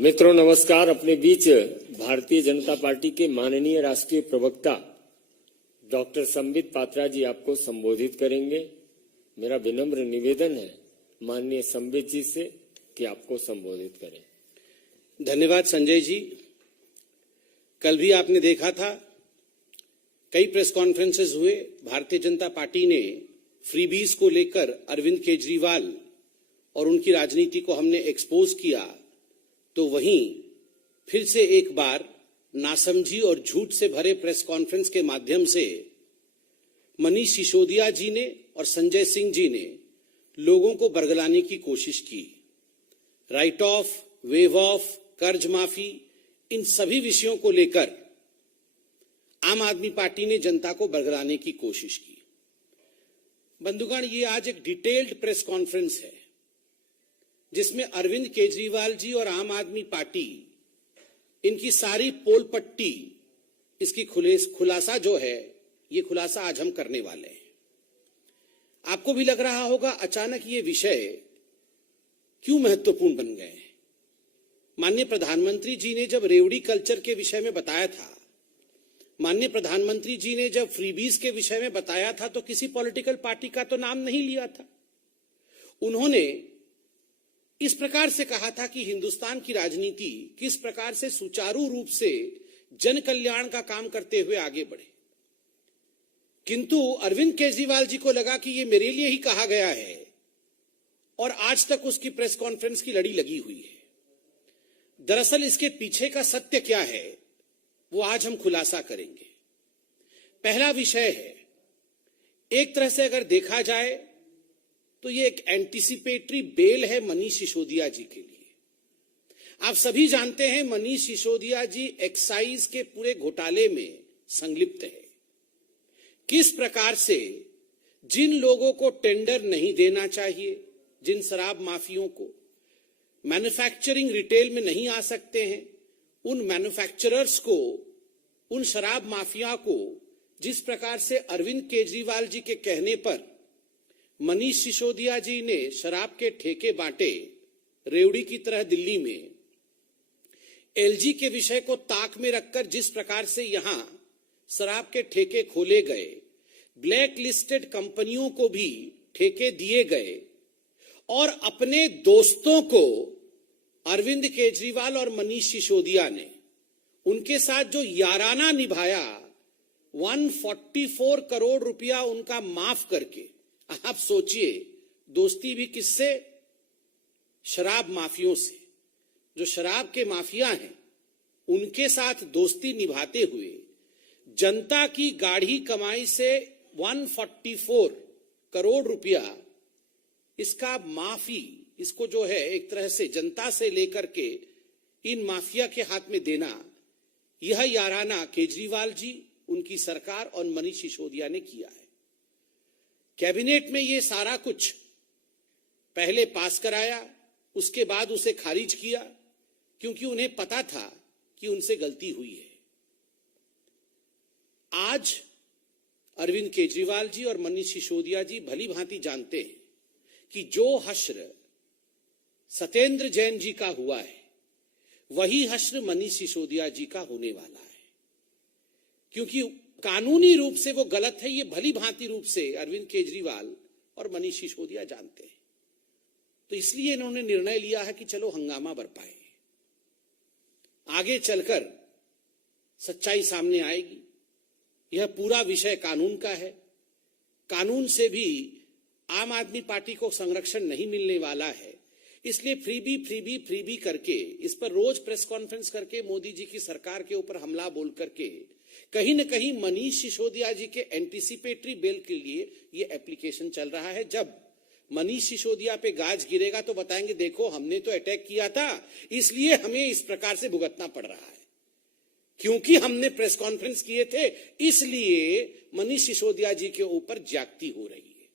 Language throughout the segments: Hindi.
मित्रों नमस्कार। अपने बीच भारतीय जनता पार्टी के माननीय राष्ट्रीय प्रवक्ता डॉक्टर संबित पात्रा जी आपको संबोधित करेंगे। मेरा विनम्र निवेदन है माननीय संबित जी से कि आपको संबोधित करें। धन्यवाद संजय जी। कल भी आपने देखा था कई प्रेस कॉन्फ्रेंसेस हुए। भारतीय जनता पार्टी ने फ्रीबीज को लेकर अरविंद केजरीवाल और उनकी राजनीति को हमने एक्सपोज किया, तो वहीं फिर से एक बार नासमझी और झूठ से भरे प्रेस कॉन्फ्रेंस के माध्यम से मनीष सिसोदिया जी ने और संजय सिंह जी ने लोगों को बरगलाने की कोशिश की। राइट ऑफ, वेव ऑफ, कर्ज माफी, इन सभी विषयों को लेकर आम आदमी पार्टी ने जनता को बरगलाने की कोशिश की। बंधुगण, ये आज एक डिटेल्ड प्रेस कॉन्फ्रेंस है जिसमें अरविंद केजरीवाल जी और आम आदमी पार्टी, इनकी सारी पोल पट्टी, इसकी खुलासा जो है, ये खुलासा आज हम करने वाले हैं। आपको भी लग रहा होगा अचानक ये विषय क्यों महत्वपूर्ण बन गए हैं। माननीय प्रधानमंत्री जी ने जब रेवड़ी कल्चर के विषय में बताया था, माननीय प्रधानमंत्री जी ने जब फ्रीबीज के विषय में बताया था, तो किसी पॉलिटिकल पार्टी का तो नाम नहीं लिया था। उन्होंने इस प्रकार से कहा था कि हिंदुस्तान की राजनीति किस प्रकार से सुचारू रूप से जन कल्याण का काम करते हुए आगे बढ़े। किंतु अरविंद केजरीवाल जी को लगा कि ये मेरे लिए ही कहा गया है और आज तक उसकी प्रेस कॉन्फ्रेंस की लड़ी लगी हुई है। दरअसल इसके पीछे का सत्य क्या है, वो आज हम खुलासा करेंगे। पहला विषय है, एक तरह से अगर देखा जाए तो ये एक एंटीसिपेटरी बेल है मनीष सिसोदिया जी के लिए। आप सभी जानते हैं मनीष सिसोदिया जी एक्साइज के पूरे घोटाले में संलिप्त है। किस प्रकार से जिन लोगों को टेंडर नहीं देना चाहिए, जिन शराब माफियों को मैन्युफैक्चरिंग रिटेल में नहीं आ सकते हैं, उन मैन्युफैक्चरर्स को, उन शराब माफिया को जिस प्रकार से अरविंद केजरीवाल जी के कहने पर मनीष सिसोदिया जी ने शराब के ठेके बांटे रेवड़ी की तरह दिल्ली में, एलजी के विषय को ताक में रखकर जिस प्रकार से यहां शराब के ठेके खोले गए, ब्लैक लिस्टेड कंपनियों को भी ठेके दिए गए और अपने दोस्तों को अरविंद केजरीवाल और मनीष सिसोदिया ने उनके साथ जो याराना निभाया, 144 करोड़ रुपया उनका माफ करके। आप सोचिए, दोस्ती भी किससे? शराब माफियों से। जो शराब के माफिया हैं उनके साथ दोस्ती निभाते हुए जनता की गाढ़ी कमाई से 144 करोड़ रुपया इसका माफी, इसको जो है एक तरह से जनता से लेकर के इन माफिया के हाथ में देना, यह याराना केजरीवाल जी, उनकी सरकार और मनीष सिसोदिया ने किया है। कैबिनेट में ये सारा कुछ पहले पास कराया, उसके बाद उसे खारिज किया, क्योंकि उन्हें पता था कि उनसे गलती हुई है। आज अरविंद केजरीवाल जी और मनीष सिसोदिया जी भली भांति जानते हैं कि जो हश्र सत्येंद्र जैन जी का हुआ है, वही हश्र मनीष सिसोदिया जी का होने वाला है। क्योंकि कानूनी रूप से वो गलत है, ये भली भांति रूप से अरविंद केजरीवाल और मनीष सिसोदिया जानते हैं। तो इसलिए इन्होंने निर्णय लिया है कि चलो हंगामा बरपाए, आगे चलकर सच्चाई सामने आएगी। यह पूरा विषय कानून का है। कानून से भी आम आदमी पार्टी को संरक्षण नहीं मिलने वाला है। इसलिए फ्रीबी करके, इस पर रोज प्रेस कॉन्फ्रेंस करके मोदी जी की सरकार के ऊपर हमला बोल करके कहीं न कहीं मनीष सिसोदिया जी के एंटीसिपेटरी बेल के लिए ये एप्लीकेशन चल रहा है। जब मनीष सिसोदिया पे गाज गिरेगा तो बताएंगे, देखो हमने तो अटैक किया था, इसलिए हमें इस प्रकार से भुगतना पड़ रहा है, क्योंकि हमने प्रेस कॉन्फ्रेंस किए थे, इसलिए मनीष सिसोदिया जी के ऊपर ज्यादती हो रही है।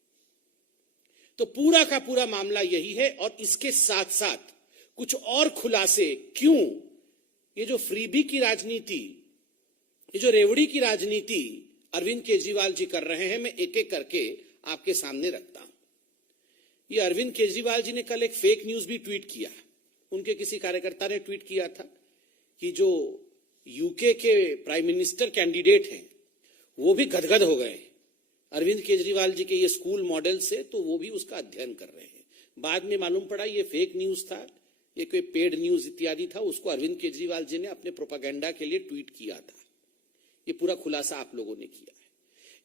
तो पूरा का पूरा मामला यही है। और इसके साथ साथ कुछ और खुलासे, क्यों ये जो फ्रीबी की राजनीति, ये जो रेवड़ी की राजनीति अरविंद केजरीवाल जी कर रहे हैं, मैं एक एक करके आपके सामने रखता हूं। ये अरविंद केजरीवाल जी ने कल एक फेक न्यूज भी ट्वीट किया। उनके किसी कार्यकर्ता ने ट्वीट किया था कि जो यूके के प्राइम मिनिस्टर कैंडिडेट हैं वो भी गदगद हो गए अरविंद केजरीवाल जी के ये स्कूल मॉडल से, तो वो भी उसका अध्ययन कर रहे हैं। बाद में मालूम पड़ा ये फेक न्यूज था, ये कोई पेड न्यूज इत्यादि था, उसको अरविंद केजरीवाल जी ने अपने प्रोपागेंडा के लिए ट्वीट किया था। ये पूरा खुलासा आप लोगों ने किया है।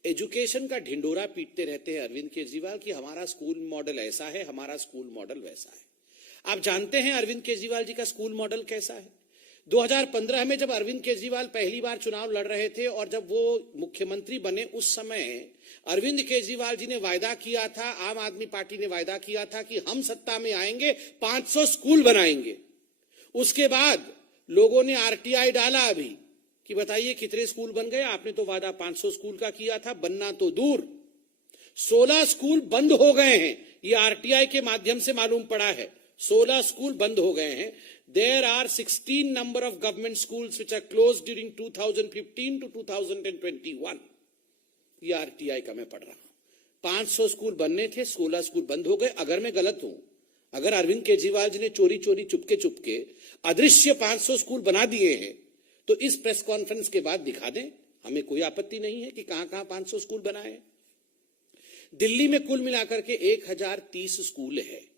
एजुकेशन का ढिंडोरा पीटते रहते हैं अरविंद केजरीवाल कि हमारा स्कूल मॉडल ऐसा है, हमारा स्कूल मॉडल वैसा है। आप जानते हैं अरविंद केजरीवाल जी का स्कूल मॉडल कैसा है? 2015 में जब अरविंद केजरीवाल पहली बार चुनाव लड़ रहे थे और जब वो मुख्यमंत्री बने, उस समय अरविंद केजरीवाल जी ने वायदा किया था, आम आदमी पार्टी ने वायदा किया था कि हम सत्ता में आएंगे 500 स्कूल बनाएंगे। उसके बाद लोगों ने आरटीआई डाला अभी कि बताइए कितने स्कूल बन गए। आपने तो वादा 500 स्कूल का किया था, बनना तो दूर 16 स्कूल बंद हो गए हैं। ये आरटीआई के माध्यम से मालूम पड़ा है, 16 स्कूल बंद हो गए हैं। There are 16 number of government schools which are closed during 2015 to 2021. ये आरटीआई का मैं पढ़ रहा हूं। 500 स्कूल बनने थे, 16 स्कूल बंद हो गए। अगर मैं गलत हूं, अगर अरविंद केजरीवाल जी ने चोरी चोरी चुपके चुपके अदृश्य 500 स्कूल बना दिए हैं, तो इस प्रेस कॉन्फ्रेंस के बाद दिखा दें, हमें कोई आपत्ति नहीं है कि कहां कहां 500 स्कूल बनाए। दिल्ली में कुल मिलाकर के 1030 स्कूल है।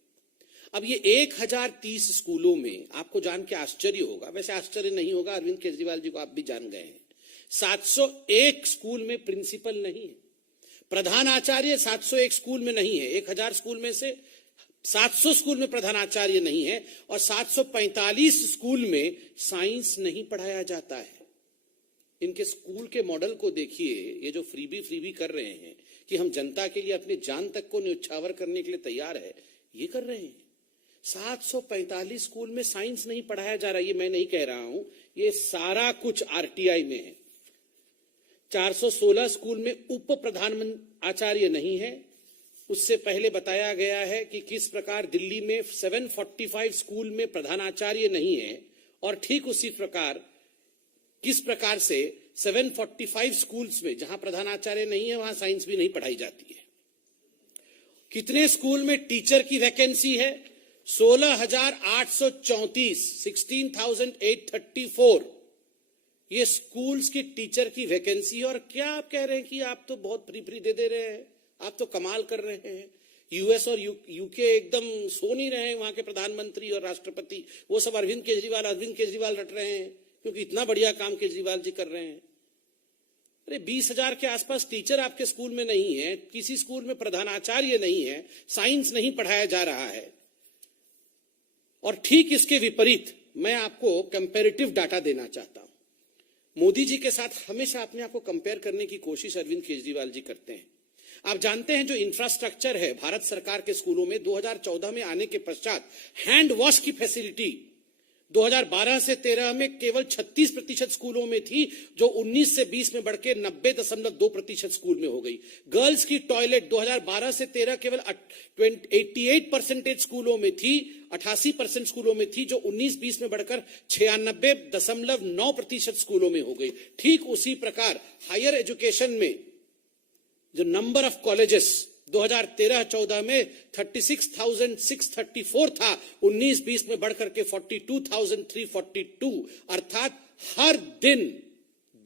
अब ये 1030 स्कूलों में आपको जान के आश्चर्य होगा, वैसे आश्चर्य नहीं होगा, अरविंद केजरीवाल जी को आप भी जान गए हैं, 701 स्कूल में प्रिंसिपल नहीं है, प्रधानाचार्य 701 स्कूल में नहीं है। 1000 स्कूल में से 700 स्कूल में प्रधानाचार्य नहीं है और 745 स्कूल में साइंस नहीं पढ़ाया जाता है। इनके स्कूल के मॉडल को देखिए, ये जो फ्रीबी कर रहे हैं कि हम जनता के लिए अपनी जान तक को न्यौछावर करने के लिए तैयार है, ये कर रहे हैं। 745 स्कूल में साइंस नहीं पढ़ाया जा रहा, ये मैं नहीं कह रहा हूं, ये सारा कुछ आरटीआई में है। 416 स्कूल में उप प्रधान आचार्य नहीं है। उससे पहले बताया गया है कि किस प्रकार दिल्ली में 745 स्कूल में प्रधानाचार्य नहीं है, और ठीक उसी प्रकार किस प्रकार से 745 स्कूल्स में जहां प्रधानाचार्य नहीं है वहां साइंस भी नहीं पढ़ाई जाती है। कितने स्कूल में टीचर की वैकेंसी है? 16,834, 16,834 ये स्कूल्स की टीचर की वैकेंसी। और क्या आप कह रहे हैं कि आप तो बहुत फ्री दे रहे हैं, आप तो कमाल कर रहे हैं। यूएस और यूके एकदम सो नहीं रहे हैं, वहां के प्रधानमंत्री और राष्ट्रपति, वो सब अरविंद केजरीवाल रट रहे हैं क्योंकि इतना बढ़िया काम केजरीवाल जी कर रहे हैं। अरे 20,000 के आसपास टीचर आपके स्कूल में नहीं है, किसी स्कूल में प्रधानाचार्य नहीं है, साइंस नहीं पढ़ाया जा रहा है। और ठीक इसके विपरीत मैं आपको कंपैरेटिव डाटा देना चाहता हूं। मोदी जी के साथ हमेशा अपने आप को कंपेयर करने की कोशिश अरविंद केजरीवाल जी करते हैं। आप जानते हैं जो इंफ्रास्ट्रक्चर है भारत सरकार के स्कूलों में, 2014 में आने के पश्चात हैंड वॉश की फैसिलिटी 2012 से 13 में केवल 36% स्कूलों में थी, जो 19 से 20 में बढ़कर 90.2% स्कूल में हो गई। गर्ल्स की टॉयलेट 2012 से 13 केवल 88% स्कूलों में थी, 88% स्कूलों में थी, जो 19-20 में बढ़कर 96.9% स्कूलों में हो गई। ठीक उसी प्रकार हायर एजुकेशन में जो नंबर ऑफ कॉलेजेस 2013-14 में 36,634 था, 19-20 में बढ़कर के 42,342, अर्थात हर दिन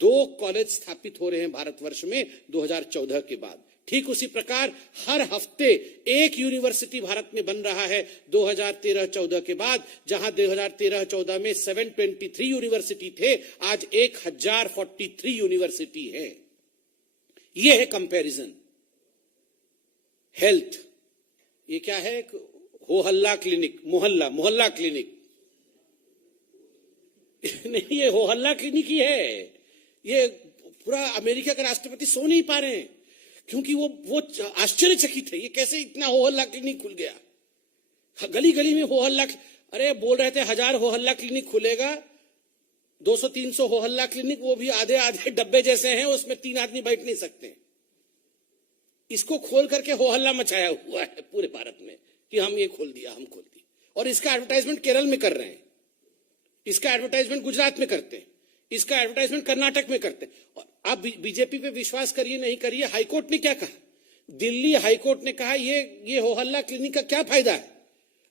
2 कॉलेज स्थापित हो रहे हैं भारतवर्ष में 2014 के बाद। ठीक उसी प्रकार हर हफ्ते एक यूनिवर्सिटी भारत में बन रहा है 2013-14 के बाद। जहां 2013-14 में 723 यूनिवर्सिटी थे, आज 1043 यूनिवर्सिटी है। यह है कंपैरिजन। हेल्थ, ये क्या है? हो हल्ला क्लिनिक, मोहल्ला क्लिनिक नहीं, ये हो हल्ला क्लिनिक ही है। ये पूरा अमेरिका के राष्ट्रपति सो नहीं पा रहे हैं क्योंकि वो आश्चर्यचकित है, ये कैसे इतना हो हल्ला क्लिनिक खुल गया। गली गली में हो हल्ला, अरे बोल रहे थे 1000 हो हल्ला क्लिनिक खुलेगा, 200-300 हो हल्ला क्लिनिक, वो भी आधे आधे डब्बे जैसे हैं, उसमें 3 आदमी बैठ नहीं सकते। इसको खोल करके हो हल्ला मचाया हुआ है पूरे भारत में कि हम ये खोल दिया, हम खोल दिया। और इसका एडवर्टाइजमेंट केरल में कर रहे हैं, इसका एडवर्टाइजमेंट गुजरात में करते हैं, इसका एडवर्टाइजमेंट कर्नाटक में करते हैं। और आप बीजेपी पे विश्वास करिए नहीं करिए, हाईकोर्ट ने क्या कहा? दिल्ली हाईकोर्ट ने कहा ये हो हल्ला क्लिनिक का क्या फायदा है?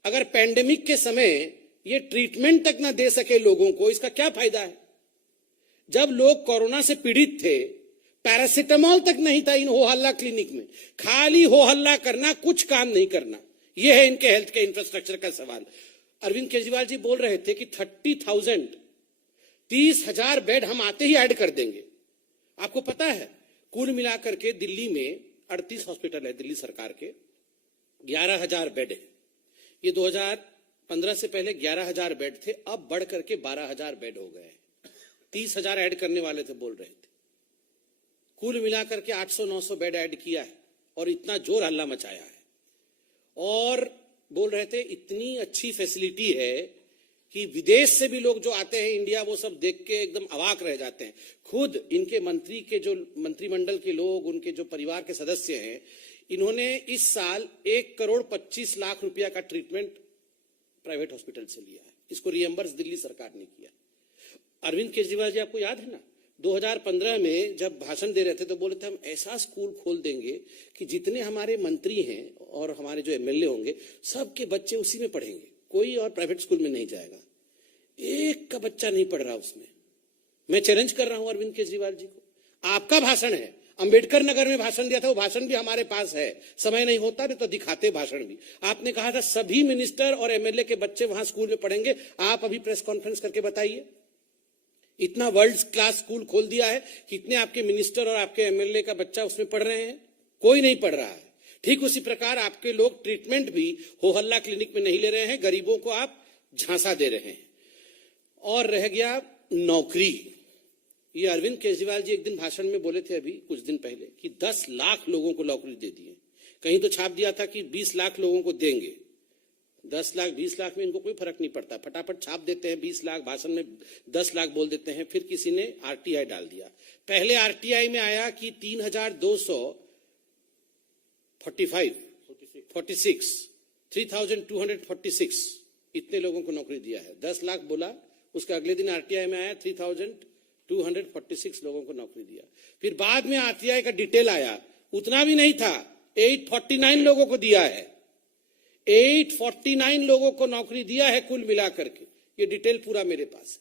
अगर पैंडेमिक के समय ये ट्रीटमेंट तक ना दे सके लोगों को, इसका क्या फायदा है? जब लोग कोरोना से पीड़ित थे, पैरासिटामोल तक नहीं था इन हो हल्ला क्लिनिक में। खाली हो हल्ला करना, कुछ काम नहीं करना, यह है इनके हेल्थ के इंफ्रास्ट्रक्चर का सवाल। अरविंद केजरीवाल जी बोल रहे थे कि 30,000 बेड हम आते ही ऐड कर देंगे। आपको पता है कुल मिलाकर के दिल्ली में 38 हॉस्पिटल है, दिल्ली सरकार के 11,000 बेड है। ये 2015 से पहले 11,000 बेड थे, अब बढ़ करके 12,000 बेड हो गए। 30,000 ऐड करने वाले थे बोल रहे थे। कुल मिलाकर के 800-900 बेड ऐड किया है और इतना जोर हल्ला मचाया है। और बोल रहे थे इतनी अच्छी फैसिलिटी है कि विदेश से भी लोग जो आते हैं इंडिया, वो सब देख के एकदम अवाक रह जाते हैं। खुद इनके मंत्री के जो मंत्रिमंडल के लोग, उनके जो परिवार के सदस्य हैं, इन्होंने इस साल 1,25,00,000 रुपया का ट्रीटमेंट प्राइवेट हॉस्पिटल से लिया है। इसको रिएम्बर्स दिल्ली सरकार ने किया। अरविंद केजरीवाल जी, आपको याद है ना, 2015 में जब भाषण दे रहे थे तो बोले थे हम ऐसा स्कूल खोल देंगे कि जितने हमारे मंत्री हैं और हमारे जो एमएलए होंगे, सबके बच्चे उसी में पढ़ेंगे, कोई और प्राइवेट स्कूल में नहीं जाएगा। एक का बच्चा नहीं पढ़ रहा उसमें। मैं चैलेंज कर रहा हूं अरविंद केजरीवाल जी को, आपका भाषण है, अंबेडकर नगर में भाषण दिया था, वो भाषण भी हमारे पास है, समय नहीं होता नहीं तो दिखाते भाषण भी। आपने कहा था सभी मिनिस्टर और एमएलए के बच्चे वहां स्कूल में पढ़ेंगे। आप अभी प्रेस कॉन्फ्रेंस करके बताइए, इतना वर्ल्ड क्लास स्कूल खोल दिया है, कितने आपके मिनिस्टर और आपके एमएलए का बच्चा उसमें पढ़ रहे हैं? कोई नहीं पढ़ रहा है। ठीक उसी प्रकार आपके लोग ट्रीटमेंट भी हो हल्ला क्लिनिक में नहीं ले रहे हैं, गरीबों को आप झांसा दे रहे हैं। और रह गया नौकरी, ये अरविंद केजरीवाल जी एक दिन भाषण में बोले थे अभी कुछ दिन पहले कि 10 लाख लोगों को नौकरी दे दी है। कहीं तो छाप दिया था कि 20 लाख लोगों को देंगे। 10 लाख 20 लाख में इनको कोई फर्क नहीं पड़ता, फटाफट छाप देते हैं 20 लाख, भाषण में 10 लाख बोल देते हैं। फिर किसी ने आरटीआई डाल दिया। पहले आरटीआई में आया कि 3,246 इतने लोगों को नौकरी दिया है। 10 लाख बोला, उसका अगले दिन आरटीआई में आया 3,246 लोगों को नौकरी दिया। फिर बाद में आरटीआई का डिटेल आया, उतना भी नहीं था, 849 लोगों को दिया है। 849 लोगों को नौकरी दिया है कुल मिलाकर के। ये डिटेल पूरा मेरे पास है।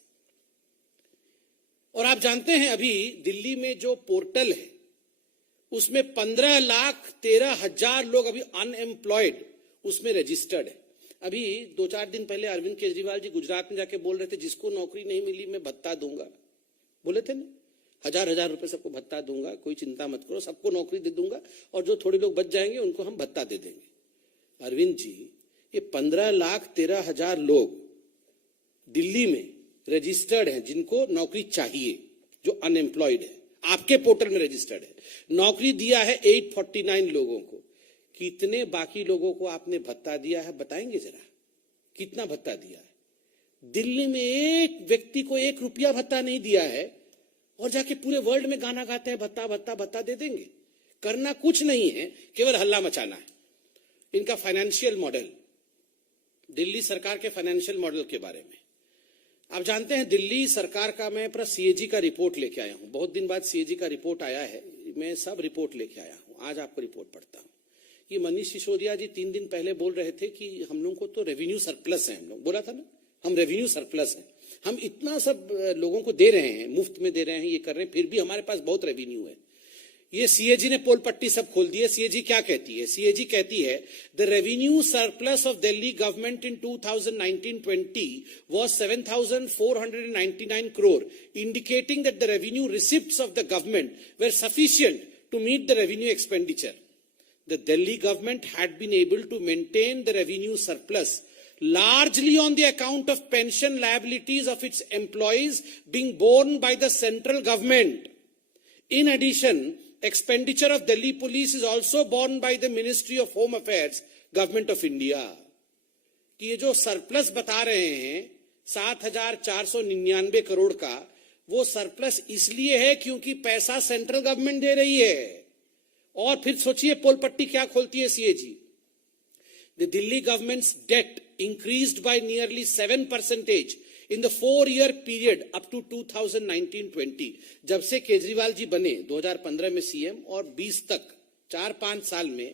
और आप जानते हैं अभी दिल्ली में जो पोर्टल है उसमें 15,13,000 लोग अभी अनएम्प्लॉयड उसमें रजिस्टर्ड है। अभी 2-4 दिन पहले अरविंद केजरीवाल जी गुजरात में जाके बोल रहे थे जिसको नौकरी नहीं मिली मैं भत्ता दूंगा, बोले थे ना, 1,000 रुपए सबको भत्ता दूंगा, कोई चिंता मत करो, सबको नौकरी दे दूंगा और जो थोड़े लोग बच जाएंगे उनको हम भत्ता दे देंगे। अरविंद जी, ये 15,13,000 लोग दिल्ली में रजिस्टर्ड हैं जिनको नौकरी चाहिए, जो अनएम्प्लॉयड है, आपके पोर्टल में रजिस्टर्ड है। नौकरी दिया है 849 लोगों को। कितने बाकी लोगों को आपने भत्ता दिया है बताएंगे जरा, कितना भत्ता दिया है? दिल्ली में एक व्यक्ति को 1 रुपया भत्ता नहीं दिया है और जाके पूरे वर्ल्ड में गाना गाते हैं भत्ता भत्ता भत्ता दे देंगे। करना कुछ नहीं है, केवल हल्ला मचाना है। इनका फाइनेंशियल मॉडल, दिल्ली सरकार के फाइनेंशियल मॉडल के बारे में आप जानते हैं, दिल्ली सरकार का मैं पूरा सीएजी का रिपोर्ट लेके आया हूं। बहुत दिन बाद सीएजी का रिपोर्ट आया है, मैं सब रिपोर्ट लेके आया हूं। आज आपको रिपोर्ट पढ़ता हूं। ये मनीष सिसोदिया जी 3 दिन पहले बोल रहे थे कि हम लोगों को तो रेवेन्यू सरप्लस है। हम लोग बोला था ना, हम रेवेन्यू सरप्लस है, हम इतना सब लोगों को दे रहे हैं, मुफ्त में दे रहे हैं, ये कर रहे हैं, फिर भी हमारे पास बहुत रेवेन्यू है। ये सीएजी ने पोल पट्टी सब खोल दी है। सीएजी क्या कहती है? सीएजी कहती है the revenue surplus of Delhi government in 2019-20 was 7,499 crore, indicating that the revenue receipts of the government were sufficient to meet the revenue expenditure. The Delhi government had been able to maintain the revenue surplus largely on the account of pension liabilities of its employees being borne by the central government. In addition, expenditure of Delhi police is also borne by the Ministry of Home Affairs, Government of India. कि ये जो सरप्लस बता रहे हैं 7,499 करोड़ का, वो सरप्लस इसलिए है क्योंकि पैसा सेंट्रल गवर्नमेंट दे रही है। और फिर सोचिए पोल पट्टी क्या खोलती है CAG. The Delhi government's debt increased by nearly 7% in the 4-year period up to 2019-20. जब से केजरीवाल जी बने 2015 में सीएम और 20 तक 4-5 साल में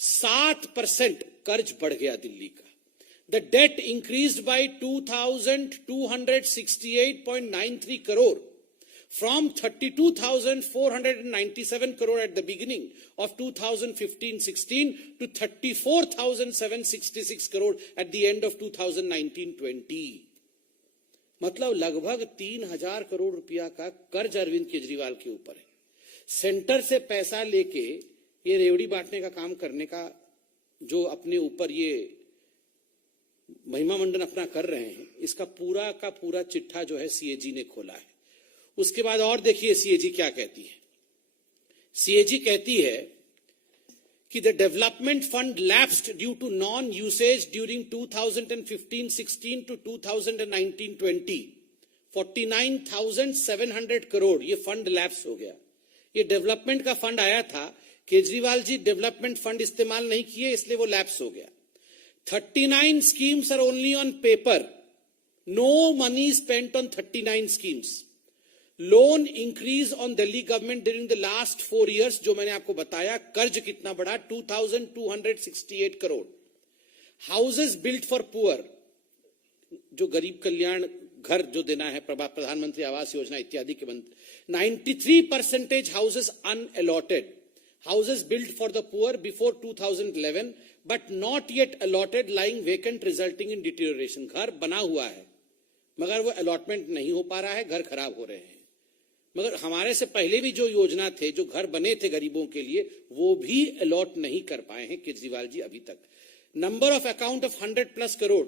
7% कर्ज बढ़ गया दिल्ली का। The debt increased by 2,268.93 crore from 32,497 crore at the beginning of 2015-16 to 34,766 crore at the end of 2019-20. मतलब लगभग 3,000 करोड़ रुपया का कर्ज अरविंद केजरीवाल के ऊपर है। सेंटर से पैसा लेके ये रेवड़ी बांटने का काम करने का जो अपने ऊपर ये महिमा मंडन अपना कर रहे हैं, इसका पूरा का पूरा चिट्ठा जो है सीएजी ने खोला है। उसके बाद और देखिए सीएजी क्या कहती है। सीएजी कहती है कि the development fund lapsed due to non usage during 2015-16 to 2019-20 49,700 crore ये फंड लैप्स हो गया। ये डेवलपमेंट का फंड आया था, केजरीवाल जी डेवलपमेंट फंड इस्तेमाल नहीं किए इसलिए वो लैप्स हो गया। 39 schemes are only on paper. No money spent on 39 schemes. Loan increase on Delhi government during the last 4 years, जो मैंने आपको बताया, कर्ज कितना बढ़ा 2,268 crore. Houses built for poor, जो गरीब कल्याण घर जो देना है प्रधानमंत्री आवास योजना इत्यादि के बंद, 93% houses unallotted. Houses built for the poor before 2011 but not yet allotted, lying vacant resulting in deterioration. घर बना हुआ है मगर वो अलॉटमेंट नहीं हो पा रहा है, घर खराब हो रहे हैं। मगर हमारे से पहले भी जो योजना थे, जो घर बने थे गरीबों के लिए, वो भी अलॉट नहीं कर पाए हैं केजरीवाल जी अभी तक। Number of account of 100+ crore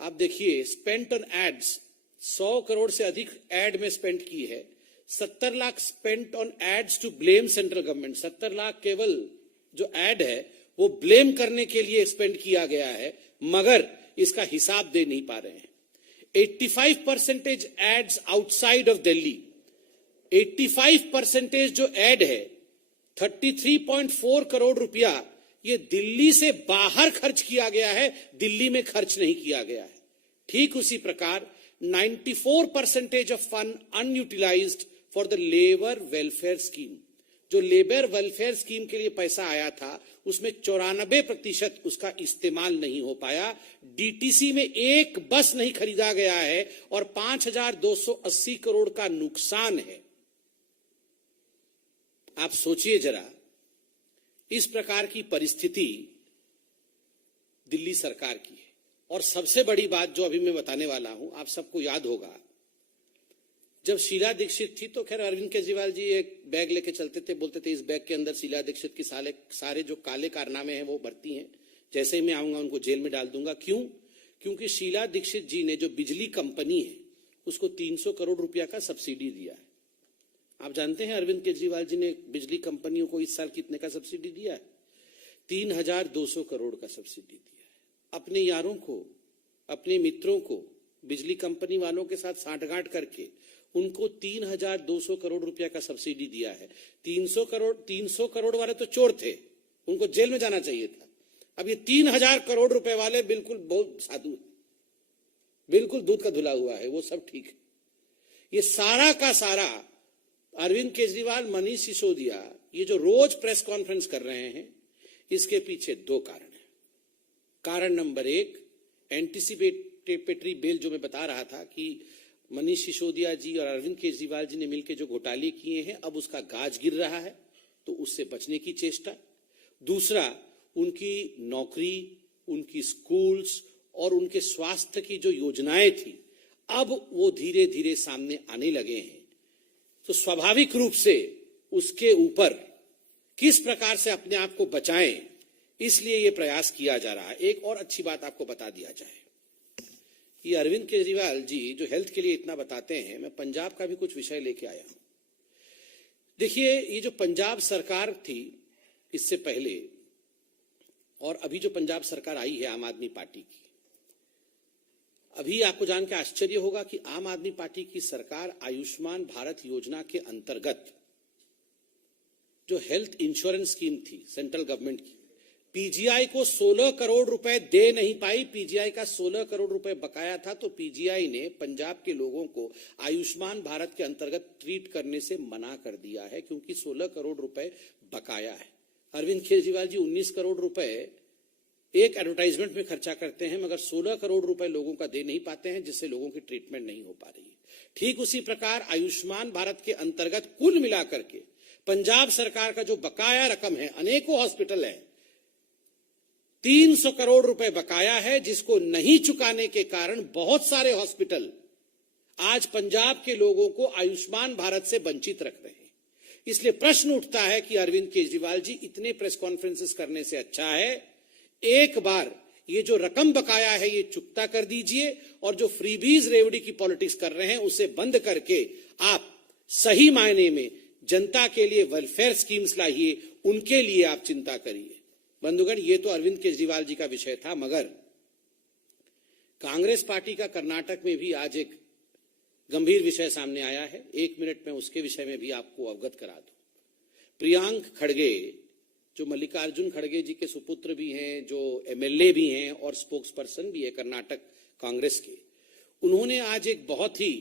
आप देखिए, स्पेंट ऑन एड्स 100 करोड़ से अधिक एड में स्पेंड की है। 70 lakh spent on ads to blame central government. 70 lakh केवल जो एड है वो ब्लेम करने के लिए स्पेंड किया गया है, मगर इसका हिसाब दे नहीं पा रहे हैं। 85% एड्स आउटसाइड ऑफ दिल्ली। 85% जो एड है 33.4 करोड़ रुपया ये दिल्ली से बाहर खर्च किया गया है, दिल्ली में खर्च नहीं किया गया है। ठीक उसी प्रकार 94% of fund unutilised for the labour welfare scheme. जो लेबर वेलफेयर स्कीम के लिए पैसा आया था उसमें 94% उसका इस्तेमाल नहीं हो पाया। डीटीसी में एक बस नहीं खरीदा गया है और 5,280 करोड़ का नुकसान है। आप सोचिए जरा, इस प्रकार की परिस्थिति दिल्ली सरकार की है। और सबसे बड़ी बात जो अभी मैं बताने वाला हूं, आप सबको याद होगा, जब शीला दीक्षित थी तो खैर अरविंद केजरीवाल जी एक बैग लेके चलते थे, बोलते थे इस बैग के अंदर शीला दीक्षित की सारे जो काले कारनामे हैं वो भर्ती हैं, जैसे ही मैं आऊंगा उनको जेल में डाल दूंगा। क्यों? क्योंकि शीला दीक्षित जी ने जो बिजली कंपनी है उसको 300 करोड़ रुपया का सब्सिडी दिया है। आप जानते हैं अरविंद केजरीवाल जी ने बिजली कंपनियों को इस साल कितने का सब्सिडी दिया है? 3,200 करोड़ का सब्सिडी दिया है। अपने यारों को, अपने मित्रों को बिजली कंपनी वालों के साथ साठगांठ करके उनको 3,200 करोड़ रुपया का सब्सिडी दिया है। 300 करोड़ वाले तो चोर थे, उनको जेल में जाना चाहिए था। अब ये 3,000 करोड़ रुपए वाले बिल्कुल बहुत साधु, बिल्कुल दूध का धुला हुआ है, वो सब ठीक है। ये सारा का सारा अरविंद केजरीवाल, मनीष सिसोदिया ये जो रोज प्रेस कॉन्फ्रेंस कर रहे हैं, इसके पीछे 2 कारण है। कारण नंबर 1, एंटीसिपेटरी बेल जो मैं बता रहा था कि मनीष सिसोदिया जी और अरविंद केजरीवाल जी ने मिलकर जो घोटाले किए हैं, अब उसका गाज गिर रहा है, तो उससे बचने की चेष्टा। दूसरा, उनकी नौकरी, उनकी स्कूल्स और उनके स्वास्थ्य की जो योजनाएं थी, अब वो धीरे धीरे सामने आने लगे हैं। तो स्वाभाविक रूप से उसके ऊपर किस प्रकार से अपने आप को बचाएं, इसलिए ये प्रयास किया जा रहा है। एक और अच्छी बात आपको बता दिया जाए, ये अरविंद केजरीवाल जी जो हेल्थ के लिए इतना बताते हैं, मैं पंजाब का भी कुछ विषय लेके आया हूं। देखिए, ये जो पंजाब सरकार थी इससे पहले और अभी जो पंजाब सरकार आई है आम आदमी पार्टी की, अभी आपको जान के आश्चर्य होगा कि आम आदमी पार्टी की सरकार आयुष्मान भारत योजना के अंतर्गत जो हेल्थ इंश्योरेंस स्कीम थी सेंट्रल गवर्नमेंट की, पीजीआई को 16 करोड़ रुपए दे नहीं पाई। पीजीआई का 16 करोड़ रुपए बकाया था, तो पीजीआई ने पंजाब के लोगों को आयुष्मान भारत के अंतर्गत ट्रीट करने से मना कर दिया है, क्योंकि 16 करोड़ रुपए बकाया है। अरविंद केजरीवाल जी 19 करोड़ रुपए एक एडवर्टाइजमेंट में खर्चा करते हैं, मगर 16 करोड़ रुपए लोगों का दे नहीं पाते हैं, जिससे लोगों की ट्रीटमेंट नहीं हो पा रही है। ठीक उसी प्रकार आयुष्मान भारत के अंतर्गत कुल मिलाकर के पंजाब सरकार का जो बकाया रकम है, अनेकों हॉस्पिटल है, 300 करोड़ रुपए बकाया है, जिसको नहीं चुकाने के कारण बहुत सारे हॉस्पिटल आज पंजाब के लोगों को आयुष्मान भारत से वंचित रख रहे हैं। इसलिए प्रश्न उठता है कि अरविंद केजरीवाल जी, इतने प्रेस कॉन्फ्रेंसेस करने से अच्छा है एक बार ये जो रकम बकाया है ये चुकता कर दीजिए, और जो फ्रीबीज रेवड़ी की पॉलिटिक्स कर रहे हैं उसे बंद करके आप सही मायने में जनता के लिए वेलफेयर स्कीम्स लाइए, उनके लिए आप चिंता करिए। बंधुगण, ये तो अरविंद केजरीवाल जी का विषय था, मगर कांग्रेस पार्टी का कर्नाटक में भी आज एक गंभीर विषय सामने आया है। 1 मिनट में उसके विषय में भी आपको अवगत करा दूं। प्रियांक खड़गे, जो मल्लिकार्जुन खड़गे जी के सुपुत्र भी हैं, जो एमएलए भी हैं और स्पोक्स पर्सन भी है कर्नाटक कांग्रेस के, उन्होंने आज एक बहुत ही,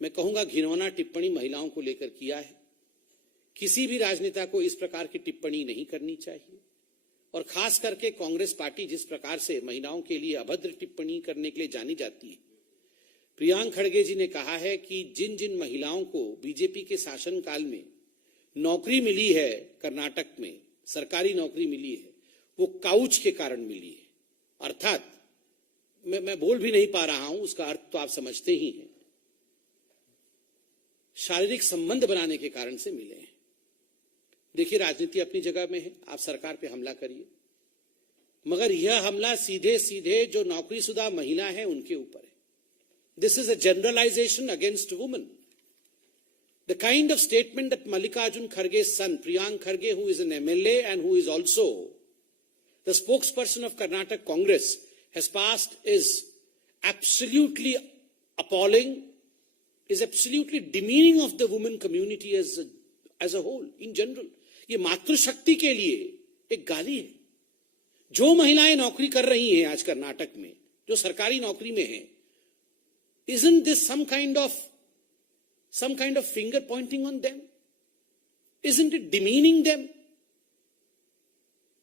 मैं कहूंगा, घिनौना टिप्पणी महिलाओं को लेकर किया है। किसी भी राजनेता को इस प्रकार की टिप्पणी नहीं करनी चाहिए, और खास करके कांग्रेस पार्टी जिस प्रकार से महिलाओं के लिए अभद्र टिप्पणी करने के लिए जानी जाती है। प्रियांक खड़गे जी ने कहा है कि जिन जिन महिलाओं को बीजेपी के शासनकाल में नौकरी मिली है, कर्नाटक में सरकारी नौकरी मिली है, वो काउच के कारण मिली है। अर्थात मैं बोल भी नहीं पा रहा हूं, उसका अर्थ तो आप समझते ही हैं, शारीरिक संबंध बनाने के कारण से मिले हैं। देखिए, राजनीति अपनी जगह में है, आप सरकार पे हमला करिए, मगर यह हमला सीधे सीधे जो नौकरीशुदा महिला है उनके ऊपर है। This is a generalization against women. The kind of statement that Mallikarjun Kharge's son, Priyank Kharge, who is an MLA and who is also the spokesperson of Karnataka Congress, has passed is absolutely appalling, is absolutely demeaning of the women community as a whole, in general. ये मातृशक्ति के लिए एक गाली है। जो महिलाएं नौकरी कर रही हैं आज कर्नाटक में, जो सरकारी नौकरी में हैं, isn't this some kind of finger pointing on them? Isn't it demeaning them?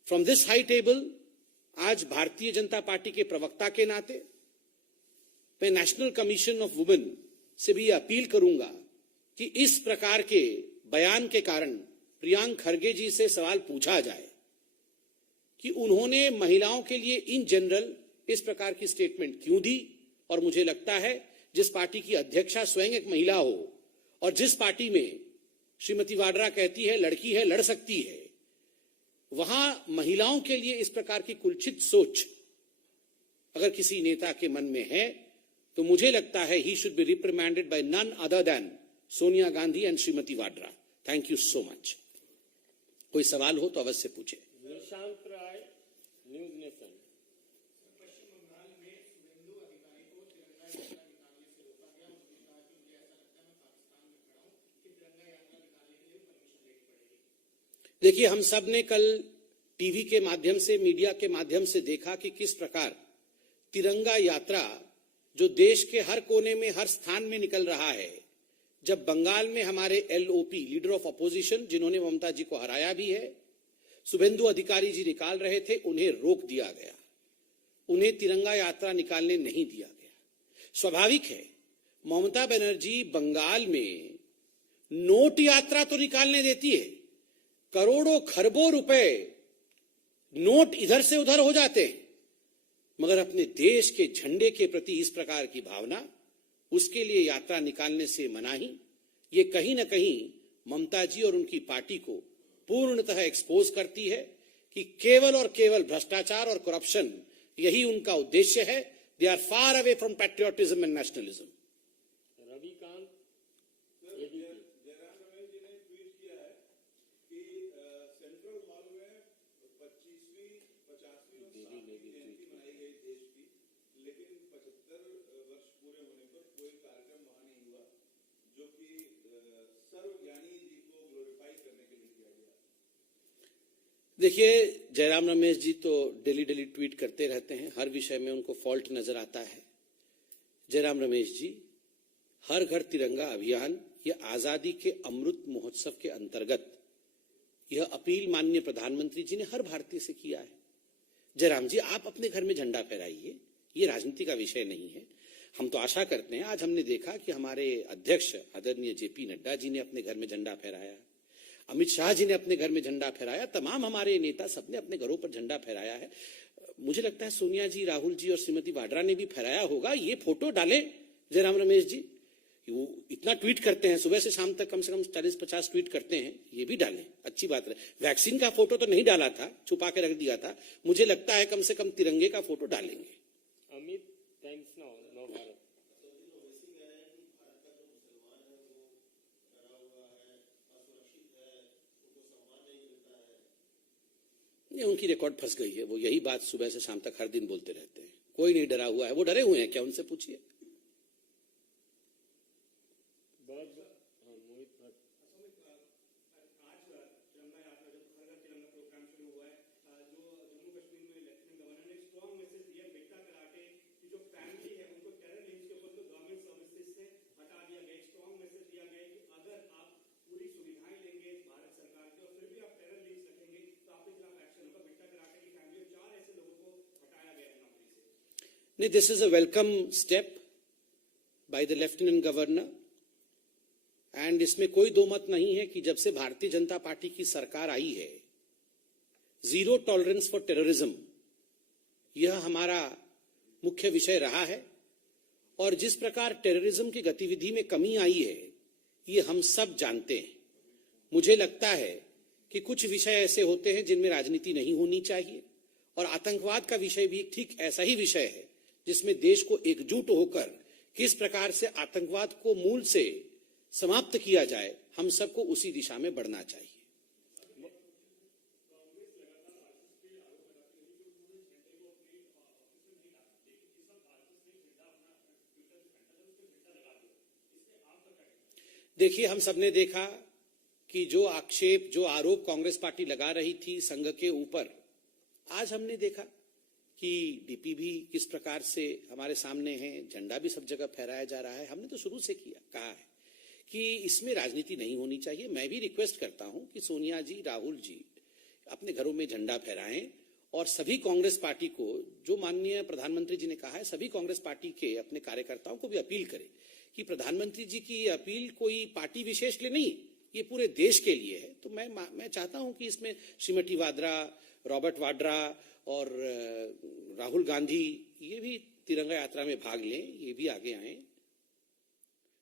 From this high table, आज भारतीय जनता पार्टी के प्रवक्ता के नाते मैं नेशनल कमीशन ऑफ वुमेन से भी अपील करूंगा कि इस प्रकार के बयान के कारण प्रियांक खड़गे जी से सवाल पूछा जाए कि उन्होंने महिलाओं के लिए इन जनरल इस प्रकार की स्टेटमेंट क्यों दी। और मुझे लगता है जिस पार्टी की अध्यक्षा स्वयं एक महिला हो, और जिस पार्टी में श्रीमती वाड्रा कहती है लड़की है लड़ सकती है, वहां महिलाओं के लिए इस प्रकार की कुलचित सोच अगर किसी नेता के मन में है, तो मुझे लगता है he should be reprimanded by none other than Sonia Gandhi and Shrimati Vadra. Thank you so much. कोई सवाल हो तो अवश्य पूछे। Nishant Rai, News Nation. देखिए, हम सब ने कल टीवी के माध्यम से, मीडिया के माध्यम से देखा कि किस प्रकार तिरंगा यात्रा जो देश के हर कोने में, हर स्थान में निकल रहा है। जब बंगाल में हमारे एलओपी, लीडर ऑफ अपोजिशन, जिन्होंने ममता जी को हराया भी है, शुभेंदु अधिकारी जी निकाल रहे थे, उन्हें रोक दिया गया, उन्हें तिरंगा यात्रा निकालने नहीं दिया गया। स्वाभाविक है, ममता बनर्जी बंगाल में नोट यात्रा तो निकालने देती है, करोड़ों खरबों रुपए नोट इधर से उधर हो जाते हैं, मगर अपने देश के झंडे के प्रति इस प्रकार की भावना, उसके लिए यात्रा निकालने से मनाही, ये कहीं ना कहीं ममता जी और उनकी पार्टी को पूर्णतः एक्सपोज करती है कि केवल और केवल भ्रष्टाचार और करप्शन यही उनका उद्देश्य है। They are far away from patriotism and nationalism. Ravikant, Jairam Ramesh ji ने ट्वीट किया है कि सेंट्रल हॉल में 25वीं 50वीं और 60वीं जयंती मनाई गई देश की, लेकिन 75 वर्ष पूरे होने पर कोई कार्यक्रम वहां नहीं हुआ, जो कि सर्वज्ञानी जी को ग्लोरीफाई करने के लिए किया गया। देखिए, जयराम रमेश जी तो डेली डेली ट्वीट करते रहते हैं, हर विषय में उनको फॉल्ट नजर आता है। जयराम रमेश जी, हर घर तिरंगा अभियान, यह आजादी के अमृत महोत्सव के अंतर्गत यह अपील माननीय प्रधानमंत्री जी ने हर भारतीय से किया है। जयराम जी, आप अपने घर में झंडा फहराइए, ये राजनीति का विषय नहीं है। हम तो आशा करते हैं, आज हमने देखा कि हमारे अध्यक्ष आदरणीय जेपी नड्डा जी ने अपने घर में झंडा फहराया, अमित शाह जी ने अपने घर में झंडा फहराया, तमाम हमारे नेता सबने अपने घरों पर झंडा फहराया है। मुझे लगता है सोनिया जी, राहुल जी और श्रीमती वाड्रा ने भी फहराया होगा। ये फोटो डालें जयराम रमेश जी, वो इतना ट्वीट करते हैं, सुबह से शाम तक कम से कम 40-50 ट्वीट करते हैं, ये भी डालें, अच्छी बात है। वैक्सीन का फोटो तो नहीं डाला था, छुपा के रख दिया था, मुझे लगता है कम से कम तिरंगे का फोटो डालेंगे। Amit, thanks now, no Bharat. नहीं, उनकी रिकॉर्ड फंस गई है, वो यही बात सुबह से शाम तक हर दिन बोलते रहते हैं। कोई नहीं डरा हुआ है, वो डरे हुए हैं क्या, उनसे पूछिए। नहीं, this is a welcome step by the lieutenant governor, and इसमें कोई दो मत नहीं है कि जब से भारतीय जनता पार्टी की सरकार आई है, जीरो टॉलरेंस फॉर टेररिज्म यह हमारा मुख्य विषय रहा है। और जिस प्रकार टेररिज्म की गतिविधि में कमी आई है, ये हम सब जानते हैं। मुझे लगता है कि कुछ विषय ऐसे होते हैं जिनमें राजनीति नहीं होनी चाहिए, और आतंकवाद का विषय भी ठीक ऐसा ही विषय है जिसमें देश को एकजुट होकर किस प्रकार से आतंकवाद को मूल से समाप्त किया जाए, हम सबको उसी दिशा में बढ़ना चाहिए। देखिए, हम सबने देखा कि जो आक्षेप, जो आरोप कांग्रेस पार्टी लगा रही थी संघ के ऊपर, आज हमने देखा कि डीपी भी किस प्रकार से हमारे सामने है, झंडा भी सब जगह फहराया जा रहा है। हमने तो शुरू से कहा है कि इसमें राजनीति नहीं होनी चाहिए। मैं भी रिक्वेस्ट करता हूं कि सोनिया जी, राहुल जी अपने घरों में झंडा फहराएं, और सभी कांग्रेस पार्टी को, जो माननीय प्रधानमंत्री जी ने कहा है, सभी कांग्रेस पार्टी के अपने कार्यकर्ताओं को भी अपील करें कि प्रधानमंत्री जी की अपील कोई पार्टी विशेष के लिए नहीं, ये पूरे देश के लिए है। तो मैं चाहता हूं कि इसमें श्रीमती वाड्रा, रॉबर्ट वाड्रा और राहुल गांधी ये भी तिरंगा यात्रा में भाग लें, ये भी आगे आए।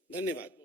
धन्यवाद।